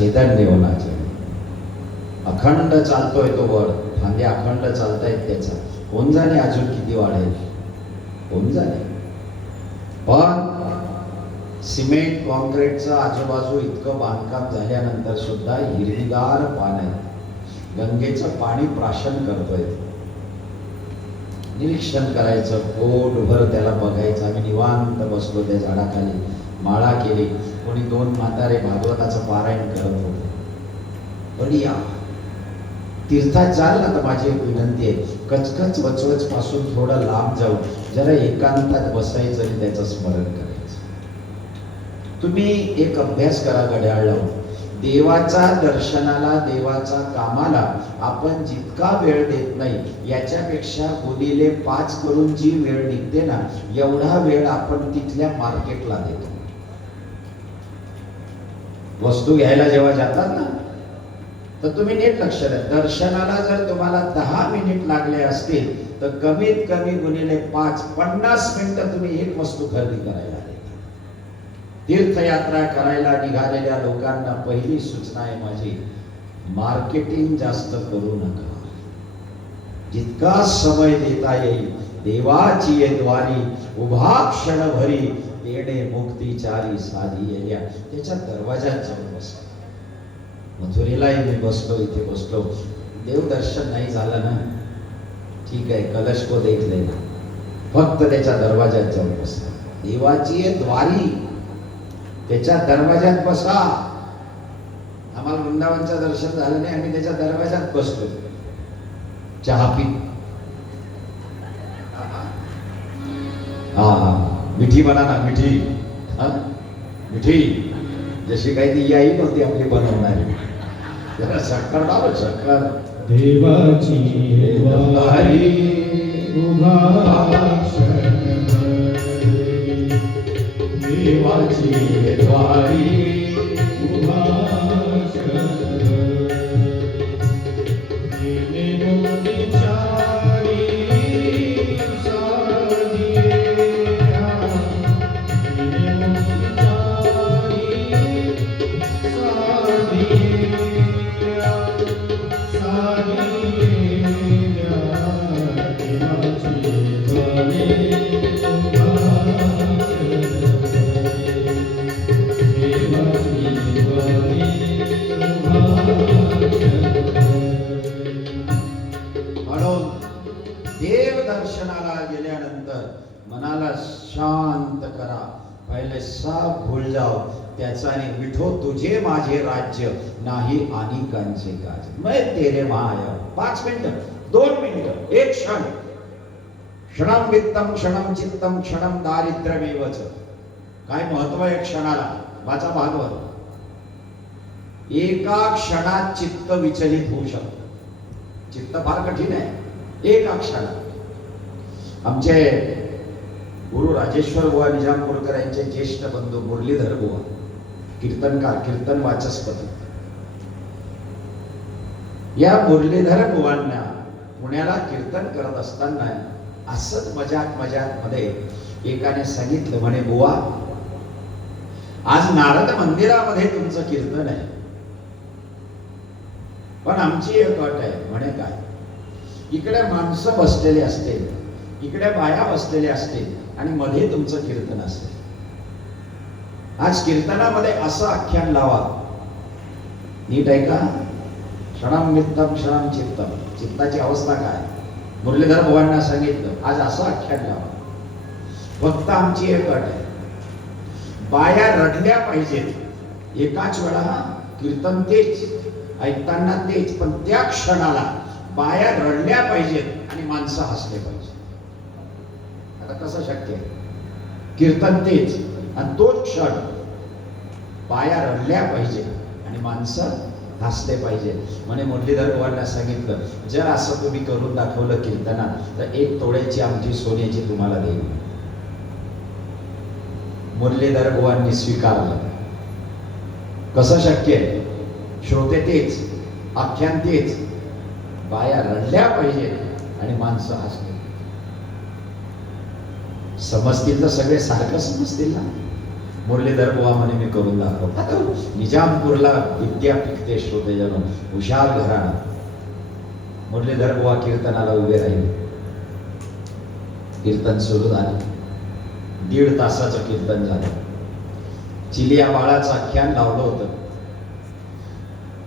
छेदन देवनाचे अखंड चालतोय तो वर, फांदे अखंड चालतायत त्याचा. कोण जाणे अजून किती वाढेल, कोण जाणे. पण सिमेंट कॉन्क्रीटचं आजूबाजू इतकं बांधकाम झाल्यानंतर सुद्धा हिरवीगार पान आहे. गंगेचं पाणी प्राशन करतोय. निरीक्षण करायचं, पोटभर त्याला बघायचं. आम्ही निवांत बसलो त्या झाडाखाली, माळा केली. कोणी 2 म्हातारे भागवताचं पारायण करत होते. बढिया. तीर्थात जाल ना तर माझी एक विनंती आहे, कचकच वचवच पासून थोडं लांब जाऊ, जरा एकांतात बसायचं आणि त्याचं स्मरण करायचं. तुम्ही एक अभ्यास करा घड्याळ लावून. देवाच्या दर्शनाला, देवाच्या कामाला आपण जितका वेळ देत नाही याच्यापेक्षा गुणिले 5 करून जी वेळ निघते ना, एवढा वेळ आपण तिथल्या मार्केटला देतो. वस्तू घ्यायला जेव्हा जातात ना, तर तुम्ही नीट लक्ष द्या. दर्शनाला जर तुम्हाला 10 मिनिट लागले असतील तर कमीत कमी गुणिले 5, 50 मिनिटं तुम्ही एक वस्तू खरेदी करायला. तीर्थयात्रा करायला निघालेल्या लोकांना पहिली सूचना आहे माझी, मार्केटिंग जास्त करू नका. जितका समय देता येईल देवाची द्वारी उभा क्षण भरी, तेणे मुक्तीचारी साधी येल्या. त्याच्या दरवाजात जाऊन बसा. मथुरेलाही मी बसलो, इथे बसलो, देवदर्शन नाही झालं ना, ठीक आहे, कलश को देख लेना, फक्त त्याच्या दरवाजात जाऊन बसा. देवाची द्वारी, त्याच्या दरवाजात बसा. आम्हाला वृंदावनचं दर्शन झालं नाही, आम्ही त्याच्या दरवाजात बसलो, चहा पीत. मिठी म्हणा ना, मिठी. मिठी जशी काही ती याई नव्हती आपली बनवणारी. जरा शक्कर लाव, शक्कर. देवाची द्वारी उभा क्षण भरी, देवाची द्वारी उभा क्षण भरी, तेणे मुक्तीचारी साधी येल्या, तेणे मुक्तीचारी साधी येल्या, साधी येल्या, देवाची द्वारी दर्शनाला गेल्यानंतर मनाला शांत करा. पहिले सब भूल जाओ त्याचा, आणि विठो तुझे माझे राज्य नाही अनेकांचे काज, मैं तेरे माया. 5 मिनिटं, 2 मिनिटं, 1 क्षण. क्षणम वित्तम, क्षणम चित्तम, क्षणम दारिद्र्यमेवच. काय महत्व आहे क्षणाला, वाचा भागवत. एका क्षणात चित्त विचलित होऊ शकतं. चित्त फार कठीण आहे. एका क्षणात. आमचे गुरु राजेश्वर बुवा निजामपूरकर यांचे ज्येष्ठ बंधू मुरलीधर बुवा, कीर्तनकार, कीर्तन वाचस्पती. या मुरलीधर बुवांना पुण्याला कीर्तन करत असताना असंच मजाक मध्ये एकाने सांगितलं, म्हणे बुवा आज नारद मंदिरामध्ये तुमचं कीर्तन आहे, पण आमची एक अट आहे. म्हणे काय? इकडे माणसं बसलेली असते, इकडे बाया बसलेल्या असतील, आणि मध्ये तुमचं कीर्तन असते. आज कीर्तनामध्ये असं आख्यान लावा, नीट आहे का? क्षणम वित्तम, क्षणम चित्तम. चित्ताची अवस्था काय? मुरलीधर बुवांना सांगितलं, आज असं आख्यान लावा. फक्त आमची एक अट आहे, बाया रडल्या पाहिजेत. एकाच वेळा कीर्तन तेच, ऐकताना तेच, पण त्या क्षणाला बाया रडल्या पाहिजेत आणि माणसं हसले पाहिजे. आता कसं शक्य आहे? कीर्तन तेच आणि तोच क्षण बाया रडल्या पाहिजे आणि माणसं हसले पाहिजे. म्हणे मुरलीधर बुवांना सांगितलं, जर असं तुम्ही करून दाखवलं कीर्तनात तर 1 तोळ्याची आमची सोन्याची तुम्हाला देईल. मुरलीधर बुवांनी स्वीकारलं. कसं शक्य आहे? श्रोते तेच, आख्यान तेच, बाया रडल्या पाहिजे आणि माणसं हसले. समजतील तर सगळे सारखं समजतील ना. मुरलीधर बुवा म्हणे मी करून दाखवतो. निजामपूरला विद्या पिकते श्रोते जण, हुशार घराणा. मुरलीधर बुवा कीर्तनाला उभे राहिले. कीर्तन सुरू झालं. 1.5 तासाचं कीर्तन झालं. चिलिया बाळाचं आख्यान लावलं होतं.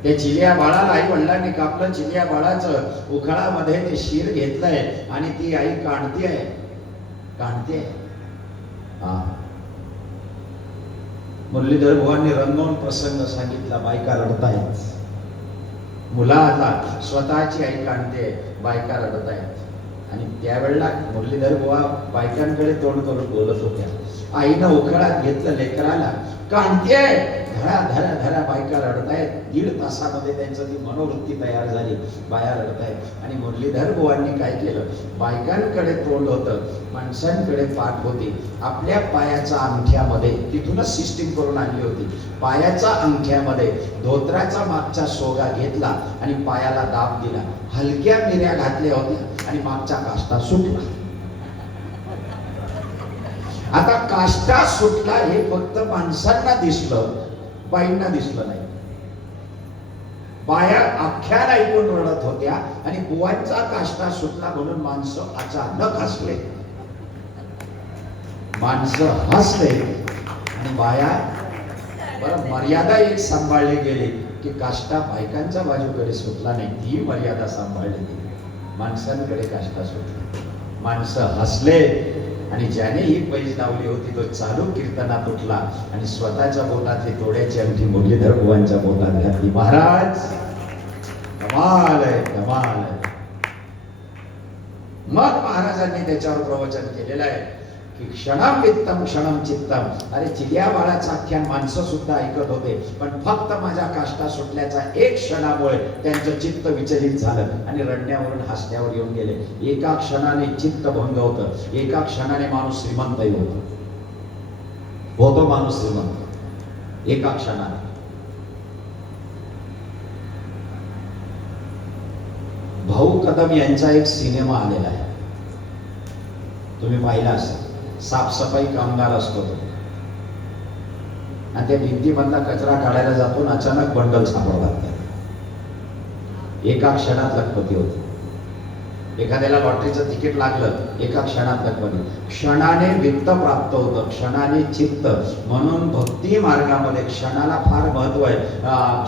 त्या चिलिया बाळाला आई वडिलांनी कापलं. चिलिया बाळाचं उखळामध्ये ते शिर घेतलंय आणि ती आई काढतीये. हा. मुरलीधर बुवांनी रंगवून प्रसंग सांगितला. बायका रडतायत. मुला आता स्वतःची आई काढते, बायका रडतायत. आणि त्यावेळेला मुरलीधर बुवा बायकांकडे तोंड करून बोलत होत्या. आईनं उखळात घेतलं लेकराला, काढतेय, धरा धरा धरा. बायका रडतायत. 1.5 तासामध्ये त्यांचं ती मनोवृत्ती तयार झाली. बाया रडतायत. आणि मुरलीधर बुवांनी काय केलं, बायकांकडे तोंड होतं, माणसांकडे पाठ होती. आपल्या पायाच्या अंगठ्यामध्ये, तिथूनच सिस्टीम करून आणली होती, पायाच्या अंगठ्यामध्ये धोत्राचा मागचा सोगा घेतला आणि पायाला दाब दिला. हलक्या मिऱ्या घातल्या होत्या आणि मागचा काष्टा सुटला. आता काष्टा सुटला हे फक्त माणसांना दिसलं, बाईंना दिसलं नाही. बाया आख्यान ऐकून रडत होत्या आणि बुवांचा काष्टा सुटला म्हणून माणसं अचानक हसले. माणसं हसले आणि बाया, बरं मर्यादा एक सांभाळली गेली की काष्टा बायकांच्या बाजूकडे सुटला नाही, ती मर्यादा सांभाळली गेली. माणसांकडे काष्टा सुटला. माणसं हसले आणि ज्याने ही पैज लावली होती तो चालू कीर्तनात उठला आणि स्वतःच्या बोटातली तोड्याची अंगठी मुरलीधर बुवांच्या बोटात घातली. महाराज कमाल आहे, कमाल आहे. मग महाराजांनी त्याच्यावर प्रवचन केलेलं आहे की क्षणम वित्तम क्षणम चित्तम. अरे चिलिया बाळाचं आख्यान माणसं सुद्धा ऐकत होते, पण फक्त माझ्या काष्टा सुटल्याचा एक क्षणामुळे त्यांचं चित्त विचलित झालं आणि रडण्यावरून हसण्यावर येऊन गेले. एका क्षणाने चित्त भंग होतं. एका क्षणाने माणूस श्रीमंतही होतो माणूस श्रीमंत एका क्षणाने. भाऊ कदम यांचा एक सिनेमा आलेला आहे, तुम्ही पाहिला असेल. साफसफाई कामगार असतो तो आणि त्या भिंतीमधला कचरा काढायला जातो आणि अचानक बंडल सापडतात. एका क्षणात लखपती होते. एखाद्याला लॉटरीचं तिकीट लागलं, एका क्षणात लखपती. क्षणाने वित्त प्राप्त होतं, क्षणाने चित्त. म्हणून भक्ती मार्गामध्ये क्षणाला फार महत्व आहे.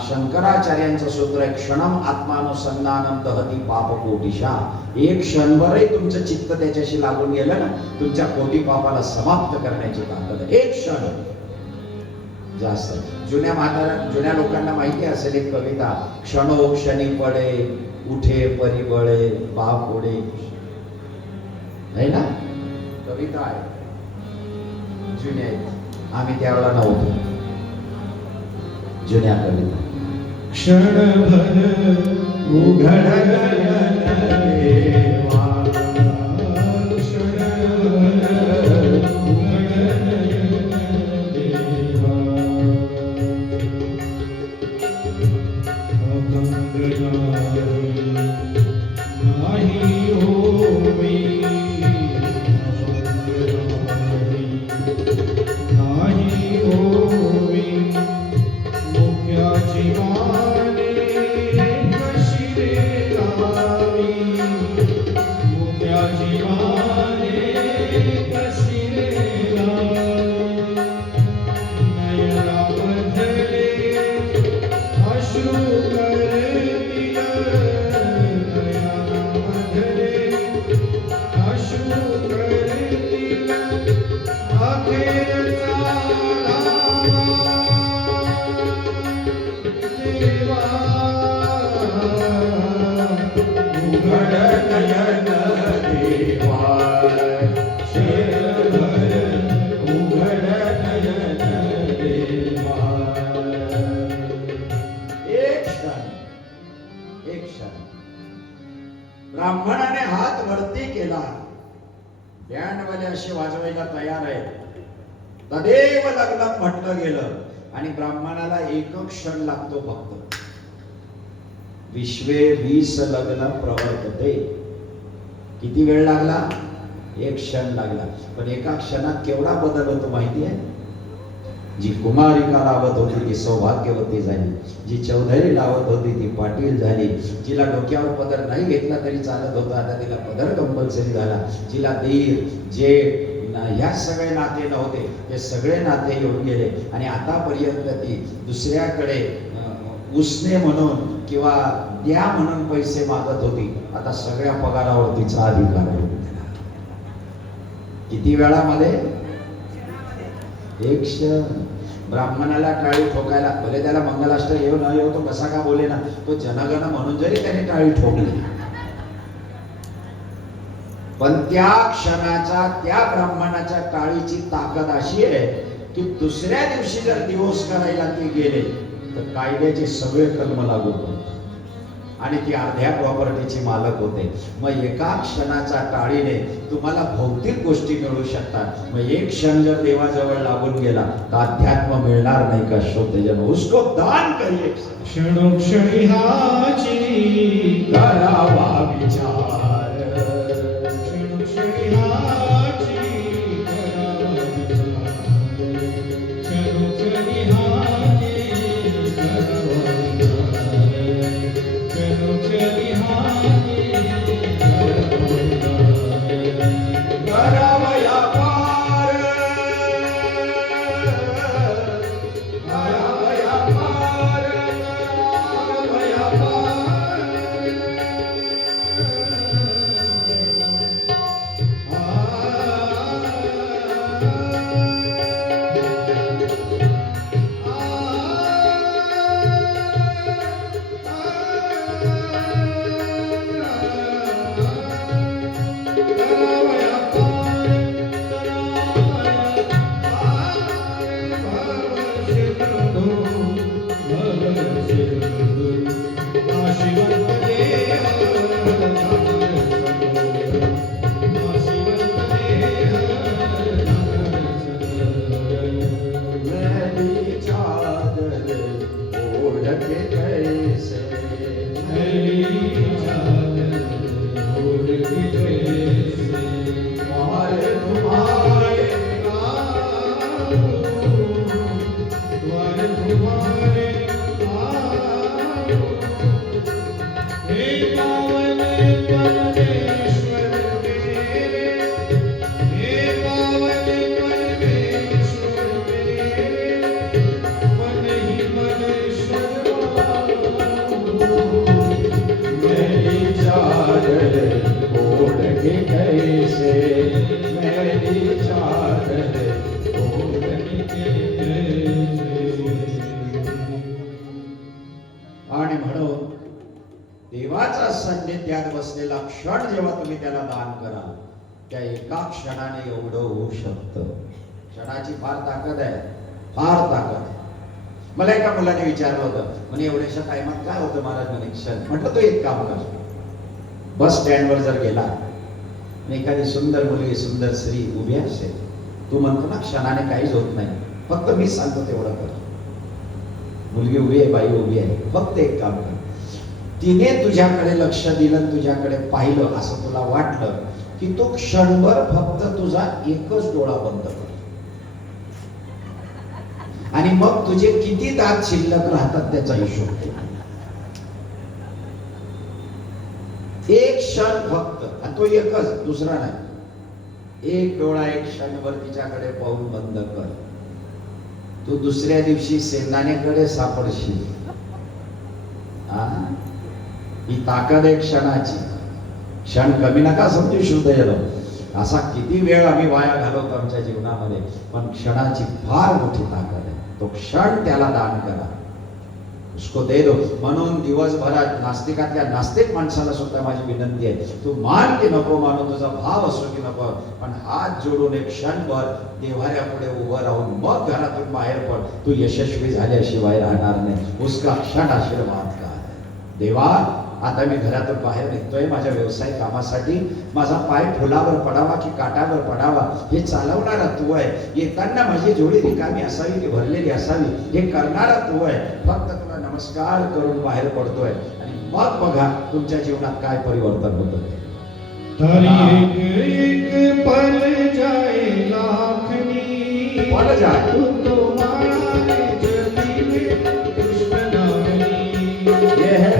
शंकराचार्यांचं सूत्र आहे, क्षणम आत्मानुसंधानम दहती पापकोटिशा. एक क्षणभरही तुमचं चित्त त्याच्याशी लागून गेलं ना, तुमच्या कोटी पापाला समाप्त करण्याची ताकद आहे. एक क्षण जास्त. जुन्या लोकांना माहिती असेल एक कविता, क्षणोक्षणी पडे उठे परिबळे बापुडे, है ना, कविता आहे. जुन्या आम्ही त्यावेळेला नव्हतो. जुन्या कविता. क्षणभर उघड नयन देवा, क्षणभर उघड नयन देवा. अभंग नाही होवी, नाही होवी. मुक्याची माने कशी रे लावी, मुक्याची माने कशी रे लावी. नयनामधले अश्रू करतील, नयनामधले अश्रू करतील. अखेरचा देवा, उघड नयन देवा, क्षणभर उघड नयन देवा. एक क्षण, एक क्षण. ब्राह्मणाने हात वरती केला, बँडवाले असे वाजवायला तयार आहे. तदेव लग्न म्हटलं गेलं आणि ब्राह्मणाला एक क्षण लागतो फक्त. विश्वे 20 लग्न प्रवर्तते. किती वेळ लागला? एक क्षण लागला. पण एका क्षणात केवढा बदल होतो माहिती आहे? जी कुमारिका लावत होती ती सौभाग्यवती झाली, जी चौधरी लावत होती ती पाटील झाली, जिला डोक्यावर पदर नाही घेतला तरी चालत होता आता तिला पदर कंपल्सरी झाला, जिला दीर जेठ ह्या सगळे नाते नव्हते ते सगळे नाते येऊन गेले आणि आतापर्यंत ती दुसऱ्याकडे उसने म्हणून किंवा द्या म्हणून पैसे मागत होती, आता सगळ्या पगारावर तिचा अधिकार आहे. किती वेळामध्ये? एक क्षण. ब्राह्मणाला टाळी ठोकायला भले त्याला मंगलाष्टक येऊ न येऊ तो कसा का बोले ना, तो जनगण म्हणून जरी त्याने टाळी ठोकली पण त्या क्षणाच्या त्या ब्राह्मणाच्या टाळीची ताकद अशी आहे की दुसऱ्या दिवशी जर दिवस करायला ते गेले तर कायद्याचे सगळे कलम लागू पडतात आणि ती अर्ध्या प्रॉपर्टीची मालक होते. मग एका क्षणाच्या टाळीने तुम्हाला भौतिक गोष्टी मिळू शकतात. मग एक क्षण जर देवाजवळ लागून गेला तर अध्यात्म मिळणार नाही का? श्रोतेजन, उसको दान करिए. क्षणोक्षणी हाची करावा विचार, क्षणोक्षणी हाची करावा विचार, क्षणोक्षणी हाची करावा विचार, क्षणोक्षणी हाची करावया पार, करावया पार, करावया पार. मेरी चादर ओढ़ के कैसे, तुम्हारे तुम्हारे मेरी चादर ओढ़ के कैसे, मेरी चादर ओढ़ के कैसे. आणि म्हणून देवाचा सान्निध्यात बसलेला क्षण जेव्हा तुम्ही त्याला दान कराल त्या एका क्षणाने एवढं होऊ शकतं. क्षणाची फार ताकद आहे, फार ताकद आहे. मला एका मुलाने विचारलं होतं, म्हणे एवढ्याशा टायमात काय होतं महाराज म्हणे क्षण. म्हटलं तो एक काम कर, बस स्टँडवर जर गेला आणि एखादी सुंदर मुलगी सुंदर स्त्री उभी असेल, तू म्हणतो ना क्षणाने काहीच होत नाही, फक्त मी सांगतो तेवढं कर. मुलगी उभी आहे, बाई उभी आहे, फक्त एक काम कर, तिने तुझ्याकडे लक्ष दिलं, तुझ्याकडे पाहिलं असं तुला वाटलं की तो क्षणभर फक्त तुझा एकच डोळा बंद कर आणि मग तुझे किती दात शिल्लक राहतात त्याचा हिशोब ठेव. एक क्षण फक्त, आणि तो एकच, दुसरा नाही. एक डोळा एक क्षणभर तिच्याकडे पाहून बंद कर. तू दुसऱ्या दिवशी सेनानीकडे सापडशील. ही ताकद आहे क्षणाची. क्षण कमी नका समजू श्रोतेजनो. असा किती वेळ आम्ही वाया घालवतो आमच्या जीवनामध्ये, पण क्षणाची फार मोठी ताकद आहे. तो क्षण त्याला दान करा, उसको दे दो. म्हणून दिवसभरात नास्तिकातल्या नास्तिक माणसाला सुद्धा माझी विनंती आहे, तू मान की नको मानू, तुझा भाव असो की नको, पण हात जोडून एक क्षणभर देवाऱ्यापुढे उभं राहून मग घरातून बाहेर पड. तू यशस्वी झाल्याशिवाय राहणार नाही. उसका क्षण आशीर्वाद का है. देवा, आता मी घरातून बाहेर निघतोय माझ्या व्यवसाय कामासाठी, माझा पाय फुलावर पडावा की काटावर पडावा हे चालवणारा तू आहे. येताना माझी जोडी रिकामी असावी की भरलेली असावी हे करणारा तू आहे. फक्त तुला नमस्कार करून बाहेर पडतोय आणि मग बघा तुमच्या जीवनात काय परिवर्तन होतं. तारी एक एक पल जाए लाखनी, बोल जाए तू तो माया में चलती में कृष्ण नामनी ये है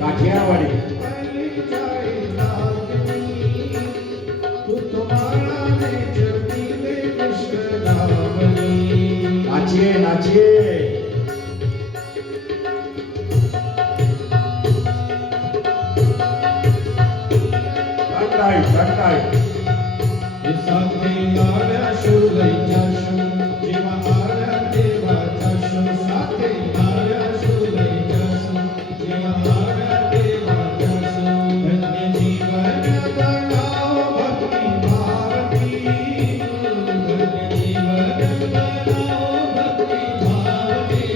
काठियावाड़ी पहले जाए लागनी तू तो माया में चलती में कृष्ण नामनी नाचिए नाचिए टंटाई साथे आल्या शुलैच्या शु जेव्हा आल्या देवाच्या शु साथे आल्या शुलैच्या शु जेव्हा आल्या देवाच्या शु धन्य जीवन बनाओ भक्ती भारती धन्य जीवन बनाओ भक्ती भारती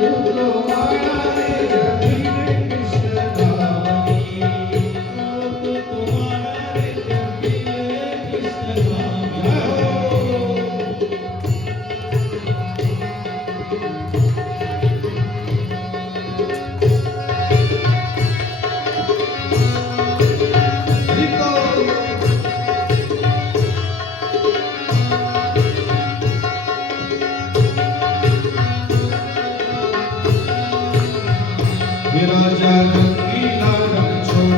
तू तो माया रे जगी रे कृष्ण नामनी तू तो माया रे जगी रे कृष्ण नामनी राजा रंगीला रणछोड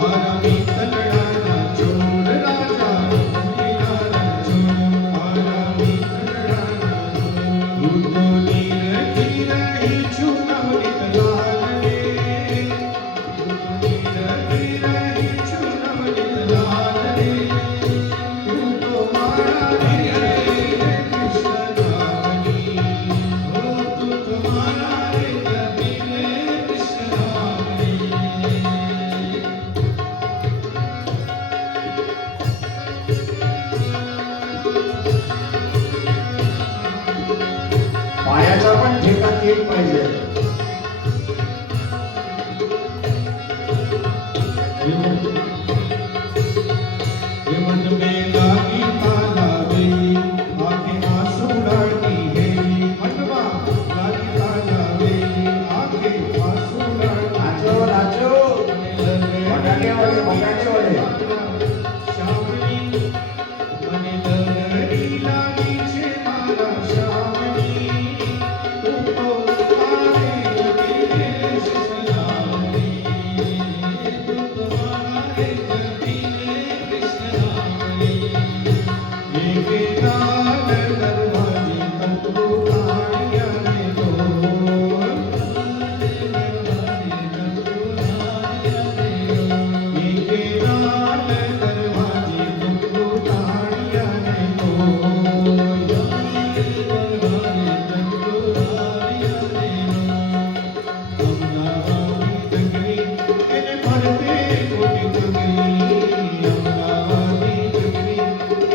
मारा मी तलडाना छोड राजा रंगीला रणछोड मारा मी तलडाना छोड दूधो नीर खीर ही चुनवलीत लाल रे दूधो नीर खीर ही चुनवलीत लाल रे तू तो मारा रे कृष्ण नामनी हो तू तो मारा रे जगी रे कृष्ण नामनी पायाचा पण ठेका केक पाहिजे ये मन में लागी तालावे आंखें आंसू डालती है मनवा लागी तालावे आंखें आंसू नाचो नाचो फटाकेवाले श्यामनी मने लहरी लागी छे मारा श्यामनी तू तो आवे जगी रे कृष्ण नामनी तू तो आवे जगी रे कृष्ण नामनी ये लाल दरवाजे तुमको ताड़िया ने दो ये लाल दरवाजे तुमको ताड़िया ने दो अमदावादी डगरी એને ફરતે કોટી ડગરી અમદાવાદી ડગરી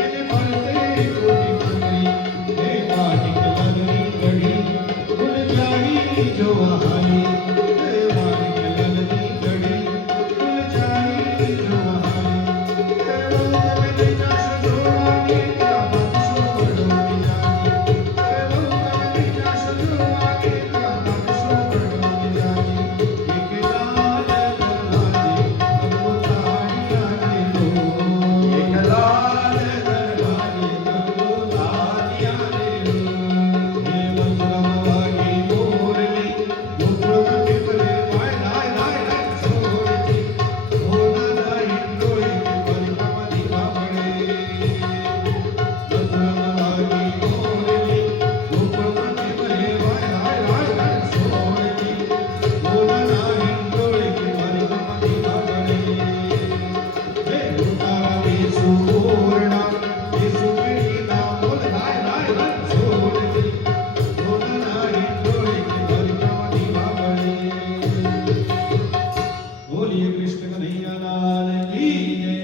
એને ફરતે કોટી ડગરી હે માણિક લગરી ગઢી ફૂલ જાડી જોવા હાલી